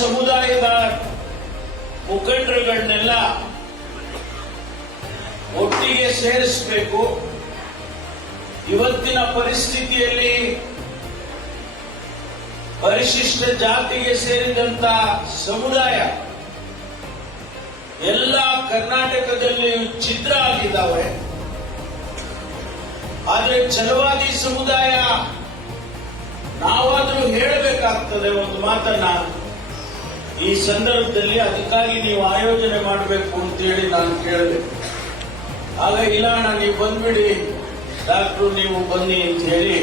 ಸಮುದಾಯದ ಮುಖಂಡರುಗಳನ್ನೆಲ್ಲ ಒಟ್ಟಿಗೆ ಸೇರಿಸಬೇಕು. ಇವತ್ತಿನ ಪರಿಸ್ಥಿತಿಯಲ್ಲಿ ಪರಿಶಿಷ್ಟ ಜಾತಿಗೆ ಸೇರಿದಂತ ಸಮುದಾಯ ಎಲ್ಲ ಕರ್ನಾಟಕದಲ್ಲಿ ಛಿದ್ರ ಆಗಿದ್ದಾವೆ. ಆದರೆ ಛಲವಾದಿ ಸಮುದಾಯ ನಾವಾದರೂ ಹೇಳಬೇಕಾಗ್ತದೆ ಒಂದು ಮಾತನ್ನ ಈ ಸಂದರ್ಭದಲ್ಲಿ. ಅದಕ್ಕಾಗಿ ನೀವು ಆಯೋಜನೆ ಮಾಡಬೇಕು ಅಂತೇಳಿ ನಾನು ಕೇಳಿದೆ. ಆಗ ಇಲ್ಲ ಅಣ್ಣ ನೀವು ಬಂದ್ಬಿಡಿ ಡಾಕ್ಟ್ರು, ನೀವು ಬನ್ನಿ ಅಂತ ಹೇಳಿ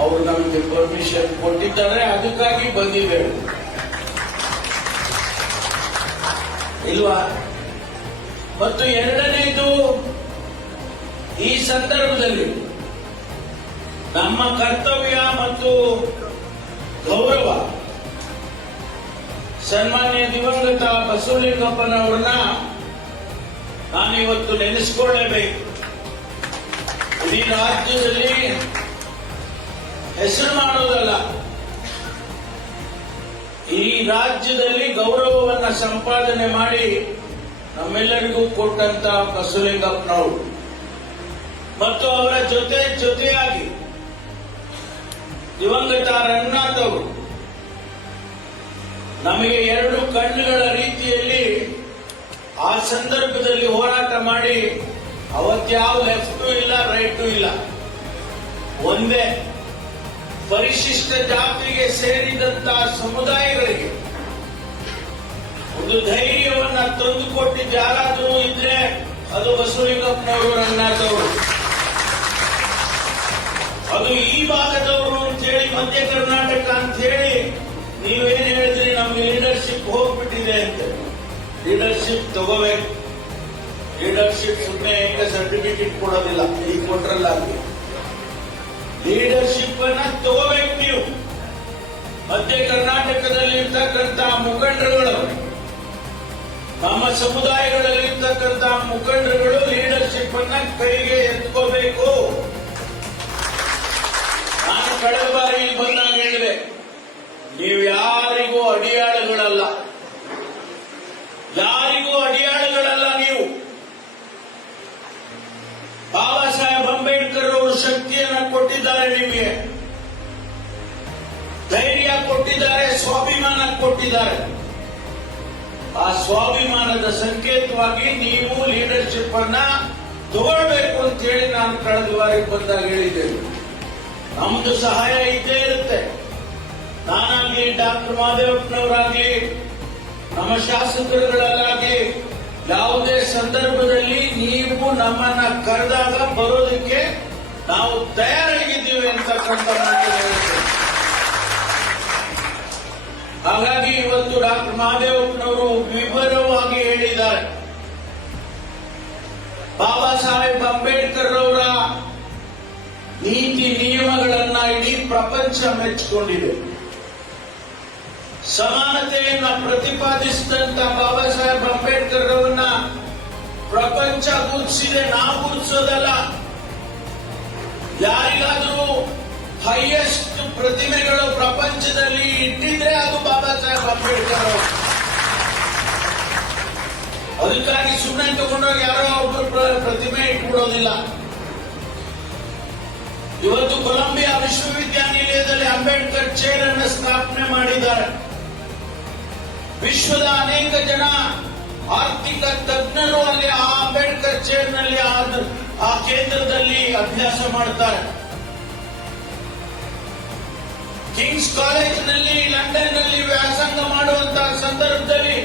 ಅವರು ನಮಗೆ ಪರ್ಮಿಷನ್ ಕೊಟ್ಟಿದ್ದಾರೆ. ಅದಕ್ಕಾಗಿ ಬಂದಿದ್ದೇವೆ ಇಲ್ವಾ? ಮತ್ತು ಎರಡನೇದು, ಈ ಸಂದರ್ಭದಲ್ಲಿ ನಮ್ಮ ಕರ್ತವ್ಯ ಮತ್ತು ಗೌರವ ಸನ್ಮಾನ್ಯ ದಿವಂಗತ ಬಸವಲಿಂಗಪ್ಪನವರನ್ನ ನಾನಿವತ್ತು ನೆನೆಸಿಕೊಳ್ಳೇಬೇಕು. ಇಡೀ ರಾಜ್ಯದಲ್ಲಿ ಹೆಸರು ಮಾಡೋದಲ್ಲ, ಈ ರಾಜ್ಯದಲ್ಲಿ ಗೌರವವನ್ನ ಸಂಪಾದನೆ ಮಾಡಿ ನಮ್ಮೆಲ್ಲರಿಗೂ ಕೊಟ್ಟಂತ ಬಸವಲಿಂಗಪ್ಪನವರು ಮತ್ತು ಅವರ ಜೊತೆಯಾಗಿ ದಿವಂಗತ ರಂಗನಾಥ್ ಅವರು ನಮಗೆ ಎರಡು ಕಣ್ಣುಗಳ ರೀತಿಯಲ್ಲಿ ಆ ಸಂದರ್ಭದಲ್ಲಿ ಹೋರಾಟ ಮಾಡಿ ಅವತ್ಯಾವ ಲೆಫ್ಟು ಇಲ್ಲ ರೈಟು ಇಲ್ಲ, ಒಂದೇ ಪರಿಶಿಷ್ಟ ಜಾತಿಗೆ ಸೇರಿದಂತಹ ಸಮುದಾಯಗಳಿಗೆ ಒಂದು ಧೈರ್ಯವನ್ನ ತಂದುಕೊಟ್ಟಿದ್ದು ಯಾರಾದರೂ ಇದ್ರೆ ಅದು ಬಸವಲಿಂಗಪ್ಪನವರು, ರಂಗನಾಥ್ ಅವರು. ಅದು ಈ ಭಾಗದವರು ಅಂತ ಹೇಳಿ, ಮಧ್ಯ ಕರ್ನಾಟಕ ಅಂತ ಹೇಳಿ ನೀವೇನ್ ಹೇಳಿದ್ರಿ, ನಮ್ಗೆ ಲೀಡರ್ಶಿಪ್ ಹೋಗ್ಬಿಟ್ಟಿದೆ ಅಂತ. ಲೀಡರ್ಶಿಪ್ ತಗೋಬೇಕು. ಲೀಡರ್ಶಿಪ್ ಸುಮ್ಮನೆ ಈಗ ಸರ್ಟಿಫಿಕೇಟ್ ಕೊಡೋದಿಲ್ಲ, ಈಗ ಕೊಟ್ರಲ್ಲ ಅಲ್ಲಿ. ಲೀಡರ್ಶಿಪ್ ಅನ್ನ ತಗೋಬೇಕು ನೀವು. ಮಧ್ಯ ಕರ್ನಾಟಕದಲ್ಲಿ ಇರ್ತಕ್ಕಂಥ ಮುಖಂಡರುಗಳು, ನಮ್ಮ ಸಮುದಾಯಗಳಲ್ಲಿ ಇರ್ತಕ್ಕಂಥ ಮುಖಂಡರುಗಳು ಲೀಡರ್ಶಿಪ್ ಅನ್ನ ಕೈಗೆ ಎತ್ಕೋಬೇಕು. ನಾನು ಕಳೆದ ಬಾರಿ ಬಂದಾಗ ಹೇಳಿದೆ, ನೀವು ಯಾರಿಗೂ ಅಡಿಯಾಳುಗಳಲ್ಲ, ಯಾರಿಗೂ ಅಡಿಯಾಳುಗಳಲ್ಲ. ನೀವು ಬಾಬಾ ಸಾಹೇಬ್ ಅಂಬೇಡ್ಕರ್ ಅವರು ಶಕ್ತಿಯನ್ನ ಕೊಟ್ಟಿದ್ದಾರೆ, ನಿಮಗೆ ಧೈರ್ಯ ಕೊಟ್ಟಿದ್ದಾರೆ, ಸ್ವಾಭಿಮಾನ ಕೊಟ್ಟಿದ್ದಾರೆ. ಆ ಸ್ವಾಭಿಮಾನದ ಸಂಕೇತವಾಗಿ ನೀವು ಲೀಡರ್ಶಿಪ್ ಅನ್ನ ತಗೊಳ್ಬೇಕು ಅಂತ ಹೇಳಿ ನಾನು ಕಳೆದ ಬಾರಿ ಬಂದಾಗ ಹೇಳಿದ್ದೇನೆ. ನಮ್ದು ಸಹಾಯ ಇದ್ದೇ ಇರುತ್ತೆ. ನಾನಾಗ್ಲಿ, ಡಾಕ್ಟರ್ ಮಹದೇವಪ್ಪನವರಾಗ್ಲಿ, ನಮ್ಮ ಶಾಸಕರುಗಳಲ್ಲಾಗ್ಲಿ, ಯಾವುದೇ ಸಂದರ್ಭದಲ್ಲಿ ನೀವು ನಮ್ಮನ್ನ ಕರೆದಾಗ ಬರೋದಕ್ಕೆ ನಾವು ತಯಾರಾಗಿದ್ದೀವಿ ಅಂತಕ್ಕಂಥ ಮಾತು ಹೇಳ್ತೇವೆ. ಹಾಗಾಗಿ ಇವತ್ತು ಡಾಕ್ಟರ್ ಮಹದೇವಪ್ಪನವರು ವಿವರವಾಗಿ ಹೇಳಿದ್ದಾರೆ. ಬಾಬಾ ಸಾಹೇಬ್ ಅಂಬೇಡ್ಕರ್ ಅವರ ನೀತಿ ನಿಯಮಗಳನ್ನ ಇಡೀ ಪ್ರಪಂಚ ಮೆಚ್ಚಿಕೊಂಡಿದೆ. ಸಮಾನತೆಯನ್ನ ಪ್ರತಿಪಾದಿಸಿದಂತ ಬಾಬಾ ಸಾಹೇಬ್ ಅಂಬೇಡ್ಕರ್ ಅವರನ್ನ ಪ್ರಪಂಚ ಗುರುತಿಸಿದೆ, ನಾವು ಗುರುತಿಸೋದಲ್ಲ. ಯಾರಿಗಾದರೂ ಹೈಯೆಸ್ಟ್ ಪ್ರತಿಮೆಗಳು ಪ್ರಪಂಚದಲ್ಲಿ ಇಟ್ಟಿದ್ರೆ ಅದು ಬಾಬಾ ಸಾಹೇಬ್ ಅಂಬೇಡ್ಕರ್ ಅವರು. ಅದಕ್ಕಾಗಿ ಸುಮ್ಮನೆ ತಗೊಂಡೋಗಿ ಯಾರೋ ಒಬ್ಬರು ಪ್ರತಿಮೆ ಇಟ್ಬಿಡೋದಿಲ್ಲ. ಇವತ್ತು ಕೊಲಂಬಿಯಾ ವಿಶ್ವವಿದ್ಯಾನಿಲಯದಲ್ಲಿ ಅಂಬೇಡ್ಕರ್ ಚೇರ್ ಅನ್ನು ಸ್ಥಾಪನೆ ಮಾಡಿದ್ದಾರೆ. ವಿಶ್ವದ ಅನೇಕ ಜನ ಆರ್ಥಿಕ ತಜ್ಞರು ಅಲ್ಲಿ ಆ ಅಂಬೇಡ್ಕರ್ ಚೇರ್ನಲ್ಲಿ ಆ ಕೇಂದ್ರದಲ್ಲಿ ಅಭ್ಯಾಸ ಮಾಡ್ತಾರೆ. ಕಿಂಗ್ಸ್ ಕಾಲೇಜಿನಲ್ಲಿ ಲಂಡನ್ನಲ್ಲಿ ವ್ಯಾಸಂಗ ಮಾಡುವಂತಹ ಸಂದರ್ಭದಲ್ಲಿ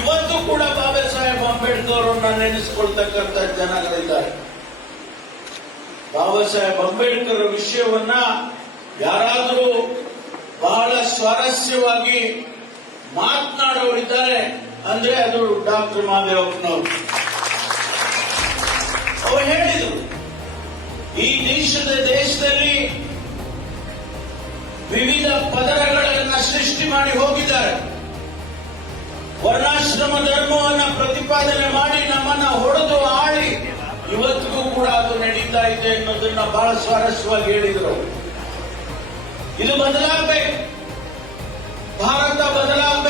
ಇವತ್ತು ಕೂಡ ಬಾಬಾ ಸಾಹೇಬ್ ಅಂಬೇಡ್ಕರ್ ಅವರನ್ನ ನೆನೆಸಿಕೊಳ್ತಕ್ಕಂಥ ಜನಗಳಿದ್ದಾರೆ. ಬಾಬಾ ಸಾಹೇಬ್ ಅಂಬೇಡ್ಕರ್ ವಿಷಯವನ್ನ ಯಾರಾದರೂ ಬಹಳ ಸ್ವಾರಸ್ಯವಾಗಿ ಮಾತನಾಡೋರಿದ್ದಾರೆ ಅಂದ್ರೆ ಅದು ಡಾಕ್ಟರ್ ಮಹದೇವಪ್ಪನವರು. ಅವರು ಹೇಳಿದರು, ಈ ದೇಶದಲ್ಲಿ ವಿವಿಧ ಪದರಗಳನ್ನು ಸೃಷ್ಟಿ ಮಾಡಿ ಹೋಗಿದ್ದಾರೆ. ವರ್ಣಾಶ್ರಮ ಧರ್ಮವನ್ನು ಪ್ರತಿಪಾದನೆ ಮಾಡಿ ನಮ್ಮನ್ನ ಹೊಡೆದು ಆಳಿ ಇವತ್ತಿಗೂ ಕೂಡ ಅದು ನಡೀತಾ ಇದೆ ಅನ್ನೋದನ್ನ ಬಹಳ ಸ್ವಾರಸ್ಯವಾಗಿ ಹೇಳಿದರು. ಇದು ಬದಲಾಗಬೇಕು, ಭಾರತ ಬದಲಾಗಬೇಕು.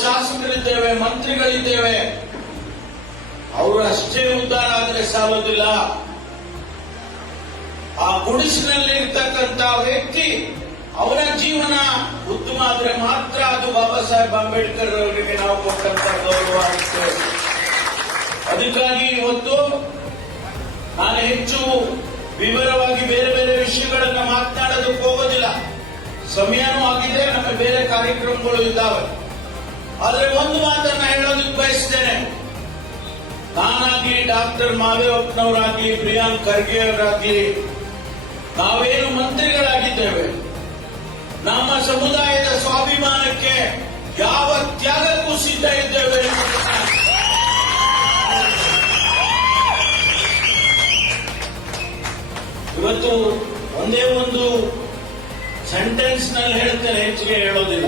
ಶಾಸಕರಿದ್ದೇವೆ, ಮಂತ್ರಿಗಳಿದ್ದೇವೆ. ಅವರು ಅಷ್ಟೇ ಉದ್ಧಾರ ಆದರೆ ಸಾಲೋದಿಲ್ಲ. ಆ ಗುಡಿಸಿನಲ್ಲಿರ್ತಕ್ಕಂಥ ವ್ಯಕ್ತಿ ಅವರ ಜೀವನ ಉತ್ತಮ ಆದರೆ ಮಾತ್ರ ಅದು ಬಾಬಾ ಸಾಹೇಬ್ ಅಂಬೇಡ್ಕರ್ ಅವರಿಗೆ ನಾವು ಕೊಟ್ಟಂತ ಗೌರವ ಆಗುತ್ತೆ. ಅದಕ್ಕಾಗಿ ಇವತ್ತು ನಾನು ಹೆಚ್ಚು ವಿವರವಾಗಿ ಬೇರೆ ಬೇರೆ ವಿಷಯಗಳನ್ನ ಮಾತನಾಡೋದಕ್ಕೆ ಹೋಗೋದಿಲ್ಲ. ಸಮಯನೂ ಆಗಿದೆ, ನಮ್ಮ ಬೇರೆ ಕಾರ್ಯಕ್ರಮಗಳು ಇದ್ದಾವೆ. ಆದರೆ ಒಂದು ಮಾತನ್ನ ಹೇಳೋದಕ್ಕೆ ಬಯಸ್ತೇನೆ. ನಾನಾಗ್ಲಿ, ಡಾಕ್ಟರ್ ಮಾದೇವಪ್ಪನವರಾಗ್ಲಿ, ಪ್ರಿಯಾಂಕ್ ಖರ್ಗೆ ಅವರಾಗ್ಲಿ, ನಾವೇನು ಮಂತ್ರಿಗಳಾಗಿದ್ದೇವೆ, ನಮ್ಮ ಸಮುದಾಯದ ಸ್ವಾಭಿಮಾನಕ್ಕೆ ಯಾವ ತ್ಯಾಗಕ್ಕೂ ಸಿದ್ಧ ಇದ್ದೇವೆ. ಇವತ್ತು ಒಂದೇ ಒಂದು ಸೆಂಟೆನ್ಸ್ ನಲ್ಲಿ ಹೇಳ್ತೇನೆ, ಹೆಚ್ಚಿಗೆ ಹೇಳೋದಿಲ್ಲ.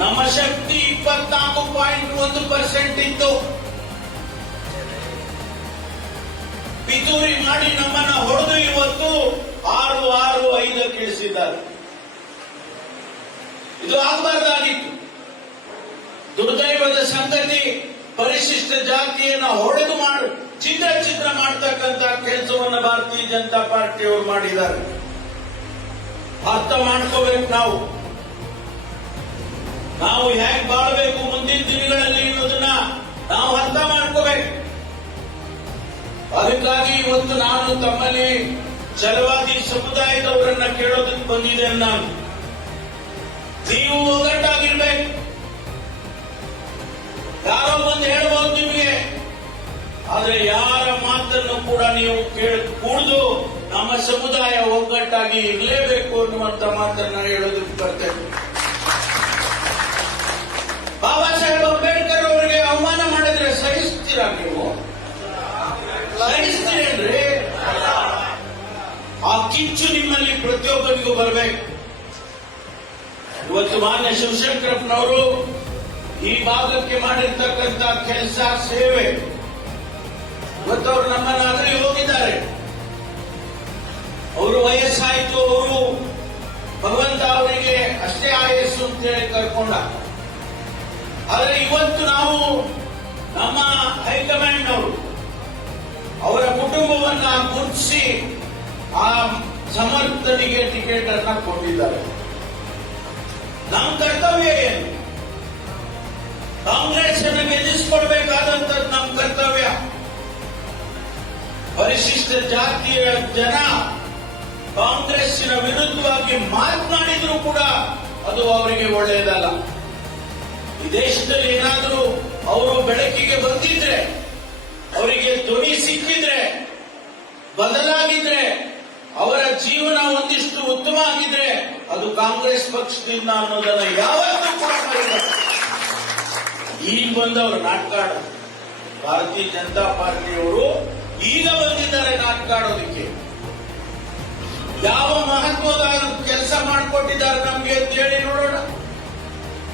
ನಮ್ಮ ಶಕ್ತಿ 24.1% ಇತ್ತು. ಪಿತೂರಿ ಮಾಡಿ ನಮ್ಮನ್ನ ಹೊಡೆದು ಇವತ್ತು 6.65 ಇಳಿಸಿದ್ದಾರೆ. ಇದು ಆಗಬಾರ್ದಾಗಿತ್ತು. ದುರ್ದೈವದ ಸಂಗತಿ, ಪರಿಶಿಷ್ಟ ಜಾತಿಯನ್ನ ಹೊಡೆದು ಚಿತ್ರ ಮಾಡತಕ್ಕಂತ ಕೆಲಸವನ್ನು ಭಾರತೀಯ ಜನತಾ ಪಾರ್ಟಿಯವರು ಮಾಡಿದ್ದಾರೆ. ಅರ್ಥ ಮಾಡ್ಕೋಬೇಕು. ನಾವು ಹೇಗೆ ಬಾಳಬೇಕು ಮುಂದಿನ ದಿನಗಳಲ್ಲಿ ಅನ್ನೋದನ್ನ ನಾವು ಅರ್ಥ ಮಾಡ್ಕೋಬೇಕು. ಅದಕ್ಕಾಗಿ ಇವತ್ತು ನಾನು ತಮ್ಮಲ್ಲಿ ಛಲವಾದಿ ಸಮುದಾಯದವರನ್ನ ಕೇಳೋದಕ್ಕೆ ಬಂದಿದ್ದೇನೆ. ನೀವು ಒಗ್ಗಟ್ಟಾಗಿರ್ಬೇಕು. ಯಾರೋ ಬಂದು ಹೇಳ್ಬೋದು ನಿಮಗೆ, ಆದ್ರೆ ಯಾರ ಮಾತನ್ನು ಕೂಡ ನೀವು ಕೂಡದು ನಮ್ಮ ಸಮುದಾಯ ಒಗ್ಗಟ್ಟಾಗಿ ಇರಲೇಬೇಕು ಅನ್ನುವಂತ ಮಾತನ್ನ ಹೇಳೋದಕ್ಕೆ ಬರ್ತೇನೆ. ಬಾಬಾ ಸಾಹೇಬ್ ಅಂಬೇಡ್ಕರ್ ಅವರಿಗೆ ಅವಮಾನ ಮಾಡಿದ್ರೆ ಸಹಿಸ್ತೀರಾ? ನೀವು ಸಹಿಸ್ತೀರೇನ್ರಿ? ಆ ಕಿಚ್ಚು ನಿಮ್ಮಲ್ಲಿ ಪ್ರತಿಯೊಬ್ಬರಿಗೂ ಬರಬೇಕು. ಇವತ್ತು ಮಾನ್ಯ ಶಿವಶಂಕರಪ್ಪನವರು ಈ ಭಾಗಕ್ಕೆ ಮಾಡಿರ್ತಕ್ಕಂಥ ಕೆಲಸ, ಸೇವೆ, ಇವತ್ತು ಅವರು ನಮ್ಮನ್ನು ಅಗಲಿ ಹೋಗಿದ್ದಾರೆ. ಅವರು ವಯಸ್ಸಾಯಿತು, ಅವರು ಭಗವಂತ ಅವರಿಗೆ ಅಷ್ಟೇ ಆಯಸ್ಸು ಅಂತೇಳಿ ಕರ್ಕೊಂಡ. ಆದರೆ ಇವತ್ತು ನಾವು ನಮ್ಮ ಹೈಕಮಾಂಡ್ ಅವರು ಅವರ ಕುಟುಂಬವನ್ನ ಗುರುತಿಸಿ ಆ ಸಮರ್ಥನಿಗೆ ಟಿಕೆಟ್ ಅನ್ನ ಕೊಟ್ಟಿದ್ದಾರೆ. ನಮ್ಮ ಕರ್ತವ್ಯ ಏನು? ಕಾಂಗ್ರೆಸ್ ಅನ್ನು ಗೆಲ್ಲಿಸಿಕೊಡ್ಬೇಕಾದಂಥದ್ದು ನಮ್ಮ ಕರ್ತವ್ಯ. ಪರಿಶಿಷ್ಟ ಜಾತಿಯ ಜನ ಕಾಂಗ್ರೆಸ್ಸಿನ ವಿರುದ್ಧವಾಗಿ ಮಾತನಾಡಿದ್ರು ಕೂಡ ಅದು ಅವರಿಗೆ ಒಳ್ಳೆಯದಲ್ಲ. ಈ ದೇಶದಲ್ಲಿ ಏನಾದರೂ ಅವರು ಬೆಳಕಿಗೆ ಬಂದಿದ್ರೆ, ಅವರಿಗೆ ಧ್ವನಿ ಸಿಕ್ಕಿದ್ರೆ, ಬದಲಾಗಿದ್ರೆ, ಅವರ ಜೀವನ ಒಂದಿಷ್ಟು ಉತ್ತಮ ಆಗಿದ್ರೆ ಅದು ಕಾಂಗ್ರೆಸ್ ಪಕ್ಷದಿಂದ ಅನ್ನೋದನ್ನ ಯಾವತ್ತೂ ಕೂಡ ಮಾಡಿಲ್ಲ. ಈಗ ಬಂದವರು ನಾಟಕ ಆಡೋದು, ಭಾರತೀಯ ಜನತಾ ಪಾರ್ಟಿಯವರು ಈಗ ಬಂದಿದ್ದಾರೆ ನಾಟಕ ಆಡೋದಕ್ಕೆ. ಯಾವ ಮಹತ್ವದ ಕೆಲಸ ಮಾಡಿಕೊಟ್ಟಿದ್ದಾರೆ ನಮ್ಗೆ ಅಂತ ಹೇಳಿ ನೋಡೋಣ.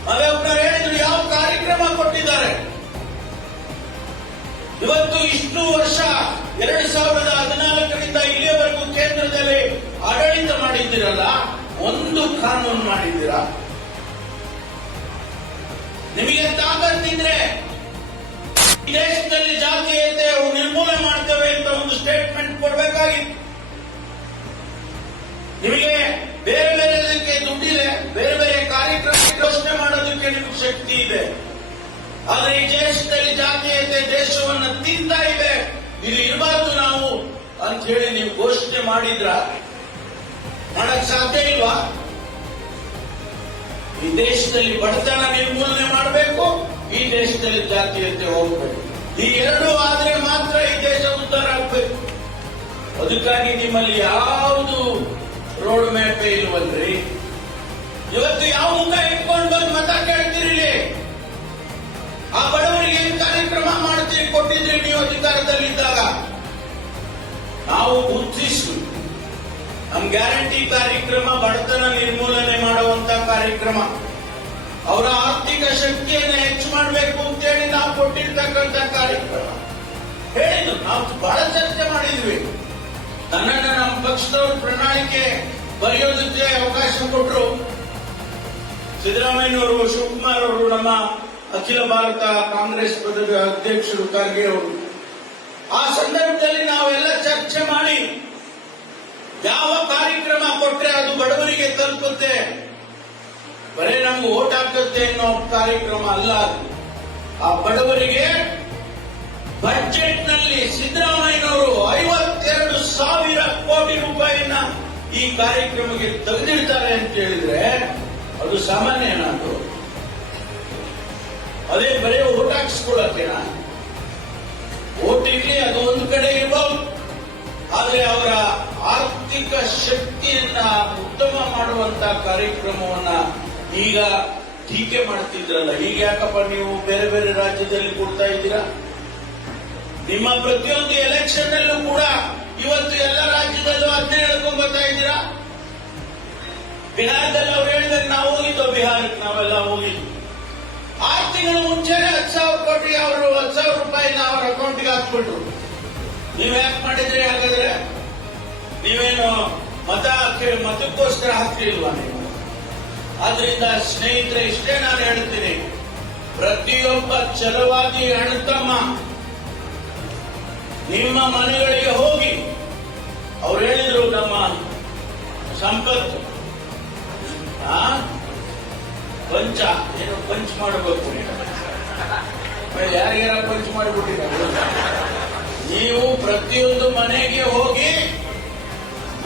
ಮದೇವಪ್ಪನವರು ಹೇಳಿದ್ರು ಯಾವ ಕಾರ್ಯಕ್ರಮ ಕೊಟ್ಟಿದ್ದಾರೆ. ಇವತ್ತು ಇಷ್ಟು ವರ್ಷ 2014ರಿಂದ ಇಲ್ಲಿಯವರೆಗೂ ಕೇಂದ್ರದಲ್ಲಿ ಆಡಳಿತ ಮಾಡಿದ್ದೀರಲ್ಲ, ಒಂದು ಕಾನೂನು ಮಾಡಿದ್ದೀರಾ? ನಿಮಗೆ ತಾಕತ್ತಿದ್ರೆ ಈ ದೇಶದಲ್ಲಿ ಜಾತೀಯತೆ ನಿರ್ಮೂಲನೆ ಮಾಡ್ತೇವೆ ಅಂತ ಒಂದು ಸ್ಟೇಟ್ಮೆಂಟ್ ಕೊಡಬೇಕಾಗಿತ್ತು. ನಿಮಗೆ ಬೇರೆ ಬೇರೆದಕ್ಕೆ ದುಡ್ಡಿದೆ, ಬೇರೆ ಬೇರೆ ಕಾರ್ಯಕ್ರಮ ಘೋಷಣೆ ಮಾಡೋದಕ್ಕೆ ನಿಮಗೆ ಶಕ್ತಿ ಇದೆ. ಆದ್ರೆ ಈ ದೇಶದಲ್ಲಿ ಜಾತೀಯತೆ ದೇಶವನ್ನು ತಿಂತಾ ಇದೆ, ಇದು ಇರಬಾರ್ದು ನಾವು ಅಂತ ಹೇಳಿ ನೀವು ಘೋಷಣೆ ಮಾಡಿದ್ರ ಮಾಡಕ್ ಸಾಧ್ಯ ಇಲ್ವಾ? ಈ ದೇಶದಲ್ಲಿ ಬಡತನ ನಿರ್ಮೂಲನೆ ಮಾಡಬೇಕು, ಈ ದೇಶದಲ್ಲಿ ಜಾತೀಯತೆ ಹೋಗ್ಬೇಕು. ಈ ಎರಡು ಆದ್ರೆ ಮಾತ್ರ ಈ ದೇಶ ಉದ್ಧಾರ ಆಗ್ಬೇಕು. ಅದಕ್ಕಾಗಿ ನಿಮ್ಮಲ್ಲಿ ಯಾವುದು ರೋಡ್ ಮ್ಯಾಪ್ ಇಲ್ವಲ್ರಿ? ಇವತ್ತು ಯಾವ ಮುಖ ಇಟ್ಕೊಂಡು ಬಂದು ಮತ ಕೇಳ್ತೀರಿ? ಆ ಬಡವರಿಗೆ ಏನ್ ಕಾರ್ಯಕ್ರಮ ಮಾಡ್ತೀರಿ ಕೊಟ್ಟಿದ್ರಿ ನೀವು ಅಧಿಕಾರದಲ್ಲಿದ್ದಾಗ? ನಾವು ಗುರುತಿಸಿ ನಮ್ ಗ್ಯಾರಂಟಿ ಕಾರ್ಯಕ್ರಮ ಬಡತನ ನಿರ್ಮೂಲನೆ ಮಾಡುವಂತ ಕಾರ್ಯಕ್ರಮ, ಅವರ ಆರ್ಥಿಕ ಶಕ್ತಿಯನ್ನು ಹೆಚ್ಚು ಮಾಡಬೇಕು ಅಂತೇಳಿ ನಾವು ಕೊಟ್ಟಿರ್ತಕ್ಕಂಥ ಕಾರ್ಯಕ್ರಮ ಹೇಳಿದ್ದು. ನಾವು ಬಹಳ ಚರ್ಚೆ ಮಾಡಿದ್ವಿ. ನನ್ನನ್ನು ನಮ್ಮ ಪಕ್ಷದವರು ಪ್ರಣಾಳಿಕೆ ಬರೆಯೋದಕ್ಕೆ ಅವಕಾಶ ಕೊಟ್ಟರು. ಸಿದ್ದರಾಮಯ್ಯನವರು, ಶಿವಕುಮಾರ್ ಅವರು, ನಮ್ಮ ಅಖಿಲ ಭಾರತ ಕಾಂಗ್ರೆಸ್ ಪದವಿ ಅಧ್ಯಕ್ಷರು ಖರ್ಗೆ ಅವರು. ಆ ಸಂದರ್ಭದಲ್ಲಿ ನಾವೆಲ್ಲ ಚರ್ಚೆ ಮಾಡಿ ಯಾವ ಕಾರ್ಯಕ್ರಮ ಕೊಟ್ರೆ ಅದು ಬಡವರಿಗೆ ತಲುಪುತ್ತೆ, ಬರೇ ನಮ್ಗೆ ಓಟ್ ಹಾಕುತ್ತೆ ಅನ್ನೋ ಕಾರ್ಯಕ್ರಮ ಅಲ್ಲ ಅದು. ಆ ಬಡವರಿಗೆ ಬಜೆಟ್ ನಲ್ಲಿ ಸಿದ್ದರಾಮಯ್ಯನವರು 52,000 ಕೋಟಿ ರೂಪಾಯಿನ ಈ ಕಾರ್ಯಕ್ರಮಕ್ಕೆ ತೆಗೆದಿರ್ತಾರೆ ಅಂತ ಹೇಳಿದ್ರೆ ಅದು ಸಾಮಾನ್ಯ ಏನಾದ್ರು? ಅದೇ ಬರೀ ಓಟ್ ಹಾಕಿಸ್ಕೊಳ್ಳೋಕೆನ? ಓಟಿಗೆ ಅದು ಒಂದು ಕಡೆ ಇರಬಹುದು, ಆದ್ರೆ ಅವರ ಆರ್ಥಿಕ ಶಕ್ತಿಯನ್ನ ಉತ್ತಮ ಮಾಡುವಂತ ಕಾರ್ಯಕ್ರಮವನ್ನ ಈಗ ಟೀಕೆ ಮಾಡ್ತಿದ್ರಲ್ಲ. ಈಗ ಯಾಕಪ್ಪ ನೀವು ಬೇರೆ ಬೇರೆ ರಾಜ್ಯದಲ್ಲಿ ಕೊಡ್ತಾ ಇದ್ದೀರಾ? ನಿಮ್ಮ ಪ್ರತಿಯೊಂದು ಎಲೆಕ್ಷನ್ ಅಲ್ಲೂ ಕೂಡ ಇವತ್ತು ಎಲ್ಲ ರಾಜ್ಯದಲ್ಲೂ ಅದನ್ನೇ ಹೇಳ್ಕೊಂಡ್ ಬರ್ತಾ ಇದ್ದೀರಾ. ಬಿಹಾರದಲ್ಲಿ ಅವ್ರು ಹೇಳಿದ್ರೆ ನಾವು ಹೋಗಿದ್ದೋ, ಬಿಹಾರಕ್ಕೆ ನಾವೆಲ್ಲ ಹೋಗಿದ್ವಿ. 6 ತಿಂಗಳ ಮುಂಚೆ 10,000 ಕೋಟಿ ಅವರು 10,000 ರೂಪಾಯಿನ ಅವರ ಅಕೌಂಟ್ಗೆ ಹಾಕ್ಬಿಟ್ರು. ನೀವ್ ಯಾಕೆ ಮಾಡಿದ್ರಿ ಹಾಗಾದ್ರೆ? ನೀವೇನು ಮತಕ್ಕೋಸ್ಕರ ಹಾಕ್ಲಿಲ್ವಾ ನೀವು? ಆದ್ರಿಂದ ಸ್ನೇಹಿತರೆ, ಇಷ್ಟೇ ನಾನು ಹೇಳ್ತೀನಿ, ಪ್ರತಿಯೊಬ್ಬ ಛಲವಾದಿ ಅಣ್ಣತಮ್ಮ ನಿಮ್ಮ ಮನೆಗಳಿಗೆ ಹೋಗಿ, ಅವ್ರು ಹೇಳಿದ್ರು ನಮ್ಮ ಸಂಪತ್ತು ಪಂಚ ಏನು ಪಂಚ್ ಮಾಡಬೇಕು, ಯಾರ್ಯಾರ ಪಂಚ್ ಮಾಡಿಬಿಟ್ಟಿದ್ದಾರೆ. ನೀವು ಪ್ರತಿಯೊಂದು ಮನೆಗೆ ಹೋಗಿ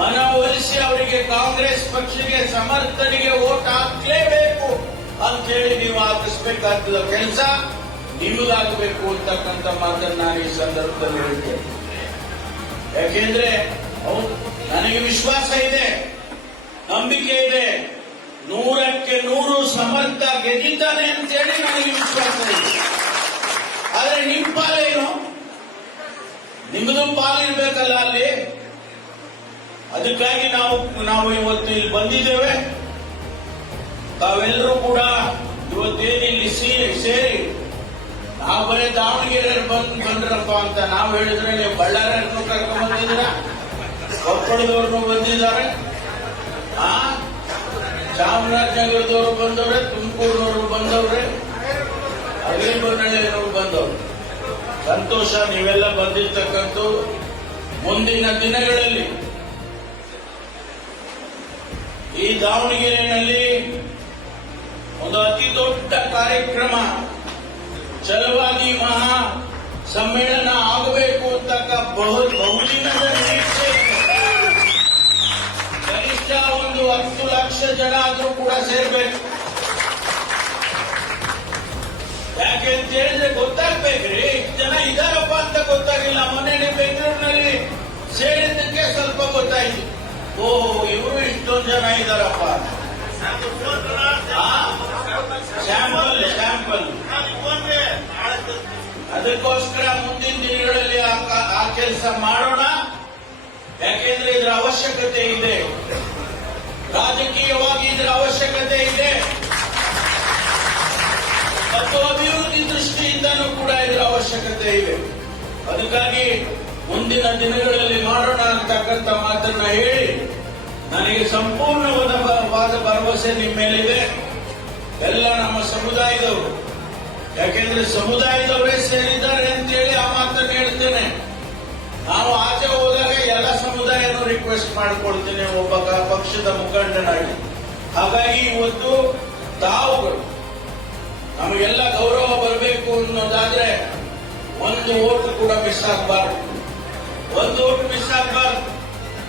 ಮನವೊಲಿಸಿ ಅವರಿಗೆ ಕಾಂಗ್ರೆಸ್ ಪಕ್ಷಕ್ಕೆ ಸಮರ್ಥನೆಗೆ ವೋಟ್ ಹಾಕ್ಲೇಬೇಕು ಅಂತ ಹೇಳಿ ನೀವು ಹಾಕಿಸ್ಬೇಕಾಗ್ತದ ಕೆಲಸ ನಿಮಗಾಗಬೇಕು ಅಂತಕ್ಕಂಥ ಮಾತನ್ನ ನಾನು ಈ ಸಂದರ್ಭದಲ್ಲಿ ಹೇಳ್ತೇನೆ. ಯಾಕೆಂದ್ರೆ ನನಗೆ ವಿಶ್ವಾಸ ಇದೆ, ನಂಬಿಕೆ ಇದೆ, 100ಕ್ಕೆ 100 ಸಮರ್ಥ ಗೆದ್ದಿದ್ದಾನೆ ಅಂತೇಳಿ ನನಗೆ ವಿಶ್ವಾಸ ಇದೆ. ಆದ್ರೆ ನಿಮ್ ಪಾಲೇನು? ನಿಮ್ಮದು ಪಾಲಿರ್ಬೇಕಲ್ಲ ಅಲ್ಲಿ. ಅದಕ್ಕಾಗಿ ನಾವು ಇವತ್ತು ಇಲ್ಲಿ ಬಂದಿದ್ದೇವೆ. ತಾವೆಲ್ಲರೂ ಕೂಡ ಇವತ್ತೇನು ಇಲ್ಲಿ ಸೇರಿ ನಾವು ಬರೀ ದಾವಣಗೆರೆ ಬಂದ್ರಪ್ಪ ಅಂತ ನಾವು ಹೇಳಿದ್ರೆ, ನೀವು ಬಳ್ಳಾರಿಯನ್ನು ಕರ್ಕೊಂಡ್ ಬಂದಿದ್ದೀರಾ, ಕೊಪ್ಪಳದವ್ರನ್ನು ಬಂದಿದ್ದಾರೆ, ಚಾಮರಾಜನಗರದವರು ಬಂದವ್ರೆ, ತುಮಕೂರಿನವರು ಬಂದವ್ರೆ, ಅಗ್ರಿಬೊನ್ನಳ್ಳಿಯವರು ಬಂದವ್ರು. ಸಂತೋಷ, ನೀವೆಲ್ಲ ಬಂದಿರ್ತಕ್ಕಂಥ. ಮುಂದಿನ ದಿನಗಳಲ್ಲಿ ಈ ದಾವಣಗೆರೆಯಲ್ಲಿ ಒಂದು ಅತಿ ದೊಡ್ಡ ಕಾರ್ಯಕ್ರಮ, ಛಲವಾದಿ ಮಹಾ ಸಮ್ಮೇಳನ ಆಗಬೇಕು ಅಂತಕ್ಕ ಬಹುದಿನದ ನಿರೀಕ್ಷೆ. ಕನಿಷ್ಠ ಒಂದು 10 ಲಕ್ಷ ಜನ ಆದ್ರೂ ಕೂಡ ಸೇರ್ಬೇಕು. ಯಾಕೆ ಅಂತ ಹೇಳಿದ್ರೆ ಗೊತ್ತಾಗ್ಬೇಕ್ರಿ, ಜನ ಇದಾರಪ್ಪ ಅಂತ ಗೊತ್ತಾಗಿಲ್ಲ. ಮೊನ್ನೆ ಬೆಂಗಳೂರಿನಲ್ಲಿ ಸೇರಿದ್ದಕ್ಕೆ ಸ್ವಲ್ಪ ಗೊತ್ತಾಯ್ತು, ಓ ಇವರು ಇಷ್ಟೊಂದು ಜನ ಇದಾರಪ್ಪ. ಸ್ಯಾಂಪಲ್ ಅದಕ್ಕೋಸ್ಕರ ಮುಂದಿನ ದಿನಗಳಲ್ಲಿ ಆ ಕೆಲಸ ಮಾಡೋಣ. ಯಾಕೆಂದ್ರೆ ಇದರ ಅವಶ್ಯಕತೆ ಇದೆ, ರಾಜಕೀಯವಾಗಿ ಇದರ ಅವಶ್ಯಕತೆ ಇದೆ, ಮತ್ತು ಅಭಿವೃದ್ಧಿ ದೃಷ್ಟಿಯಿಂದನೂ ಕೂಡ ಇದರ ಅವಶ್ಯಕತೆ ಇದೆ. ಅದಕ್ಕಾಗಿ ಮುಂದಿನ ದಿನಗಳಲ್ಲಿ ಮಾಡೋಣ ಅಂತಕ್ಕಂಥ ಮಾತನ್ನ ಹೇಳಿ, ನನಗೆ ಸಂಪೂರ್ಣವಾದ ಭರವಸೆ ನಿಮ್ಮ ಮೇಲಿದೆ. ಎಲ್ಲ ನಮ್ಮ ಸಮುದಾಯದವರು, ಯಾಕೆಂದ್ರೆ ಸಮುದಾಯದವರೇ ಸೇರಿದ್ದಾರೆ ಅಂತೇಳಿ ಆ ಮಾತನ್ನು ಹೇಳ್ತೇನೆ. ನಾವು ಆಚೆ ಹೋದಾಗ ಎಲ್ಲ ಸಮುದಾಯನೂ ರಿಕ್ವೆಸ್ಟ್ ಮಾಡಿಕೊಳ್ತೇನೆ ಒಬ್ಬ ಪಕ್ಷದ ಮುಖಂಡನಾಗಿ. ಹಾಗಾಗಿ ಇವತ್ತು ತಾವುಗಳು ನಮಗೆಲ್ಲ ಗೌರವ ಬರಬೇಕು ಅನ್ನೋದಾದ್ರೆ ಒಂದು ಓಟ್ ಕೂಡ ಮಿಸ್ ಆಗಬಾರ್ದು, ಒಂದು ಓಟ್ ಮಿಸ್ ಆಗಬಾರ್ದು.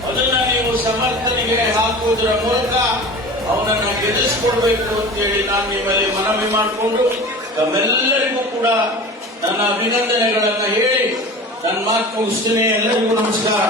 ಅದನ್ನ ನೀವು ಸಮರ್ಥನೆಗೆ ಹಾಕುವುದರ ಮೂಲಕ ಅವನನ್ನ ಗೆಲ್ಲಿಸಿಕೊಡ್ಬೇಕು ಅಂತೇಳಿ ನಾನು ನಿಮ್ಮಲ್ಲಿ ಮನವಿ ಮಾಡಿಕೊಂಡು ತಮ್ಮೆಲ್ಲರಿಗೂ ಕೂಡ ನನ್ನ ಅಭಿನಂದನೆಗಳನ್ನ ಹೇಳಿ ನನ್ನ ಮಾತು ಮುಗಿಸ್ತೀನಿ. ಎಲ್ಲರಿಗೂ ನಮಸ್ಕಾರ.